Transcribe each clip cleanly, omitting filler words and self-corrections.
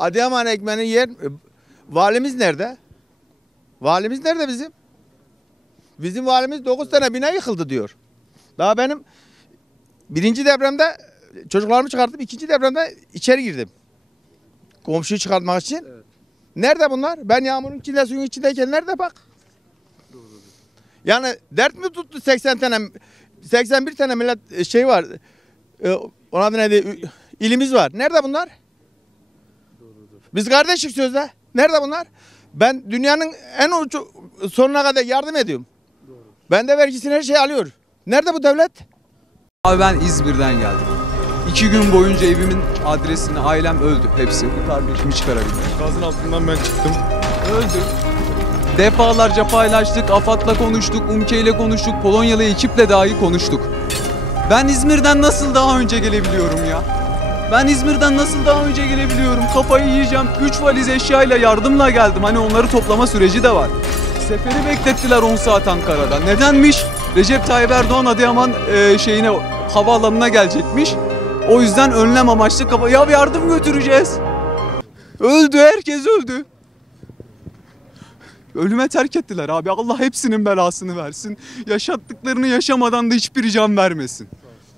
Adıyaman ekmeğini yer. Valimiz nerede? Valimiz nerede bizim? Bizim valimiz 9 tane bina yıkıldı diyor. Daha benim birinci depremde çocuklarımı çıkartıp ikinci depremde içeri girdim. Komşuyu çıkartmak için. Evet. Nerede bunlar? Ben yağmurun içinde, suyun içindeyken nerede bak? Doğru. Yani dert mi tuttu 81 tane millet şey var. Onun adı neydi? İlimiz var. Nerede bunlar? Doğru. Biz kardeşik sözde. Nerede bunlar? Ben dünyanın en ucu sonuna kadar yardım ediyorum. Doğru. Ben de vergisini her şey alıyor. Nerede bu devlet? Abi ben İzmir'den geldim. 2 gün boyunca evimin adresini ailem öldü hepsi. Bir kardeşimi çıkarabildim. Gazın altından ben çıktım. Öldü. Defalarca paylaştık, AFAD'la konuştuk, UMKE ile konuştuk, Polonyalı ekiple dahi konuştuk. Ben İzmir'den nasıl daha önce gelebiliyorum ya? Ben İzmir'den nasıl daha önce gelebiliyorum? Kafayı yiyeceğim. 3 valiz eşyayla yardımla geldim. Hani onları toplama süreci de var. Seferi beklettiler 10 saat Ankara'da. Nedenmiş? Recep Tayyip Erdoğan Adıyaman havaalanına gelecekmiş. O yüzden önlem amaçlı ya yardım götüreceğiz. Öldü, herkes öldü. Ölüme terk ettiler abi. Allah hepsinin belasını versin. Yaşattıklarını yaşamadan da hiçbir can vermesin.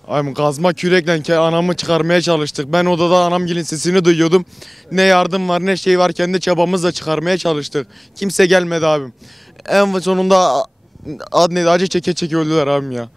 Abi kazma kürekle anamı çıkarmaya çalıştık. Ben odada anamgilin sesini duyuyordum. Ne yardım var ne şey var, kendi çabamızla çıkarmaya çalıştık. Kimse gelmedi abim. En sonunda acı çeke çeke öldüler abim ya.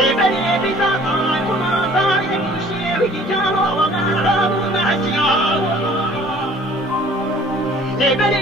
They better